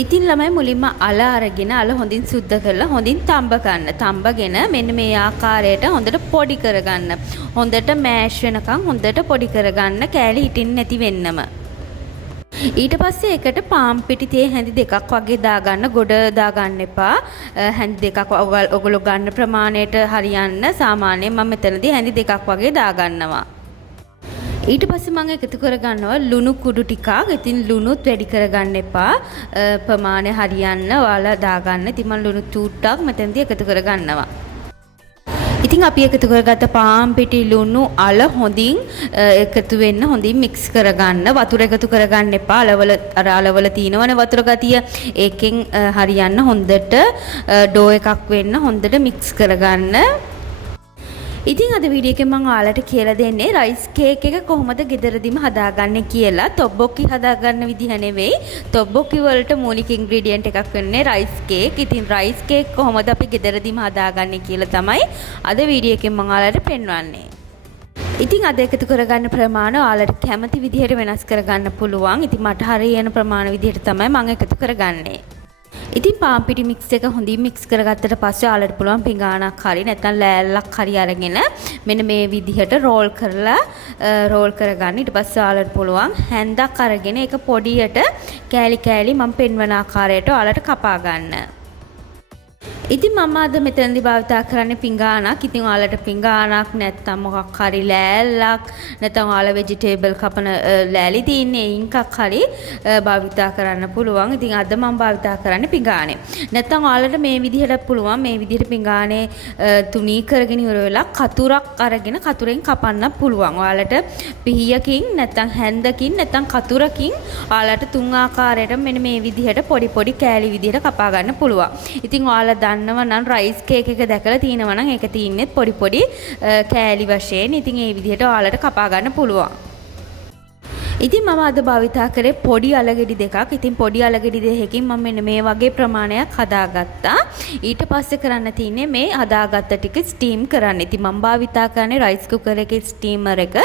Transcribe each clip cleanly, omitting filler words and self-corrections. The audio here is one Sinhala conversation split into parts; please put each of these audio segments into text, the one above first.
ඉතින් ළමයි මුලින්ම අල අරගෙන අල හොඳින් සුද්ධ කරලා හොඳින් තඹ ගන්න. තඹගෙන මෙන්න මේ ආකාරයට හොඳට පොඩි කරගන්න. හොඳට මෑෂ් වෙනකන් හොඳට පොඩි කරගන්න කෑලි හිටින්න නැති වෙන්නම. ඊට පස්සේ ඒකට පාන් පිටි තේ හැඳි දෙකක් වගේ දාගන්න. ගොඩ දාගන්න එපා. හැඳි දෙකක් ඔයගොල්ලෝ ගන්න ප්‍රමාණයට හරියන්න සාමාන්‍යයෙන් මම මෙතනදී හැඳි දෙකක් වගේ දාගන්නවා. ඊට පස්සේ මම එකතු කරගන්නවා ලුණු කුඩු ටිකක්. ඉතින් ලුණුත් වැඩි කරගන්න එපා. ප්‍රමාණය හරියන්න ඔයාලා දාගන්න. ඉතින් මම ලුණු චූට්ටක් මෙතනදී එකතු කරගන්නවා. ඉතින් අපි එකතු කරගත්ත පාන් පිටි ලුණු අල හොඳින් එකතු වෙන්න හොඳින් මික්ස් කරගන්න. වතුර එකතු කරගන්න එපා. අලවල තියෙනවනේ වතුර ගතිය. ඒකෙන් හරියන්න හොඳට ඩෝ එකක් වෙන්න හොඳට මික්ස් කරගන්න. ඉතින් අද වීඩියෝ එකෙන් මම ඔයාලට කියලා දෙන්නේ රයිස් කේක් එක කොහොමද ගෙදරදීම හදාගන්නේ කියලා. තොබ්බොක්කි හදාගන්න විදිහ නෙවෙයි. තොබ්බොක්කි වලට මූලික ඉන්ග්‍රීඩියන්ට් එකක් වෙන්නේ රයිස් කේක්. ඉතින් රයිස් කේක් කොහොමද අපි ගෙදරදීම හදාගන්නේ කියලා තමයි අද වීඩියෝ එකෙන් මම ඔයාලට පෙන්වන්නේ. ඉතින් අද එකතු කරගන්න ප්‍රමාණය ඔයාලට කැමති විදිහට වෙනස් කරගන්න පුළුවන්. ඉතින් මට හරියන ප්‍රමාණ විදිහට තමයි මම එකතු කරගන්නේ. ඉතින් පාන් පිටි මික්ස් එක හොඳින් මික්ස් කරගත්තට පස්සේ ඔයාලට පුළුවන් පිඟානක් හරි නැත්නම් ලෑල්ලක් හරි අරගෙන මෙන්න මේ විදිහට රෝල් කරගන්න. ඊට පස්සේ ඔයාලට පුළුවන් හැන්දක් අරගෙන ඒක පොඩියට කෑලි කෑලි මම පෙන්වන ආකාරයට ඔයාලට කපා ගන්න. ඉතින් මම අද මෙතනදී භාවිතා කරන්නේ පිඟානක්. ඉතින් ඔයාලට පිඟානක් නැත්නම් මොකක් හරි ලෑල්ලක් නැත්නම් ඔයාලා ভেජිටේබල් කපන ලෑලි තියෙන්නේ ඉන්කක් හරි භාවිතා කරන්න පුළුවන්. ඉතින් අද මම භාවිතා කරන්නේ පිඟානේ. නැත්නම් ඔයාලට මේ විදිහට පුළුවන් මේ විදිහට පිඟානේ තුනී කරගෙන ඉවර වෙලා කතුරක් අරගෙන කතුරෙන් කපන්න පුළුවන්. ඔයාලට පිහියකින් නැත්නම් හැන්දකින් නැත්නම් කතුරකින් ඔයාලට තුන් ආකාරයට මෙන්න මේ විදිහට පොඩි පොඩි කෑලි විදිහට කපා ගන්න පුළුවන්. ඉතින් ඔයාලා නම් රයිස් කේක් එක දැකලා තියෙනවා නම් ඒක තියෙන්නේ පොඩි පොඩි කෑලි වශයෙන්. ඉතින් ඒ විදිහට ඔයාලට කපා ගන්න පුළුවන්. ඉතින් මම අද භාවිතා කරේ පොඩි අලගෙඩි දෙකක්. ඉතින් පොඩි අලගෙඩි දෙකකින් මම මෙන්න මේ වගේ ප්‍රමාණයක් හදාගත්තා. ඊට පස්සේ කරන්න තියෙන්නේ මේ හදාගත්ත ටික ස්ටීම් කරන්න. ඉතින් මම භාවිතා කරන්නේ රයිස් කුකර් එකේ ස්ටීමර් එක.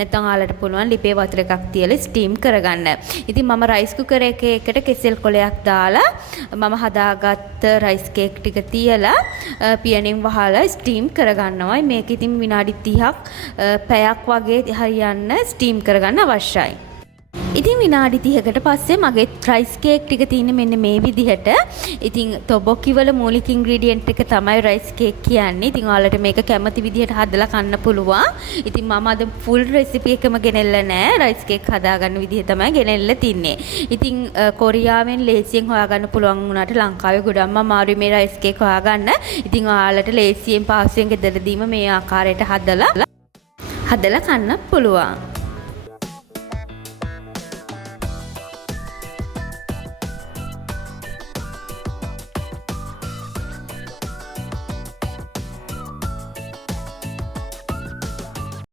නැත්නම් ඔයාලට පුළුවන් ලිපේ වතුර එකක් තියලා ස්ටීම් කරගන්න. ඉතින් මම රයිස් කුකර් එකේ එකට කෙසෙල් කොලයක් දාලා මම හදාගත්ත රයිස් කේක් ටික තියලා පියනෙන් වහලා ස්ටීම් කරගන්නවා. මේක ඉතින් විනාඩි 30ක් පැයක් වගේ හරියන්න ස්ටීම් කරගන්න අවශ්‍යයි. ඉතින් විනාඩි 30කට පස්සේ මගේ රයිස් කේක් ටික තියෙන්නේ මෙන්න මේ විදිහට. ඉතින් තොබොක්කි වල මූලික ඉන්ග්‍රීඩියන්ට් එක තමයි රයිස් කේක් කියන්නේ. ඉතින් ඔයාලට මේක කැමති විදිහට හදලා කන්න පුළුවන්. ඉතින් මම අද ෆුල් රෙසිපි එකම ගෙනෙල්ලා නැහැ. රයිස් කේක් හදාගන්න විදිහ තමයි ගෙනෙල්ලා තින්නේ. ඉතින් කොරියාවෙන් ලේසියෙන් හොයාගන්න පුළුවන් වුණාට ලංකාවේ ගොඩක්ම අමාරුයි මේ රයිස් කේක් හොයාගන්න. ඉතින් ඔයාලට ලේසියෙන් පහසුවෙන් ගෙදරදීම මේ ආකාරයට හදලා කන්න පුළුවන්.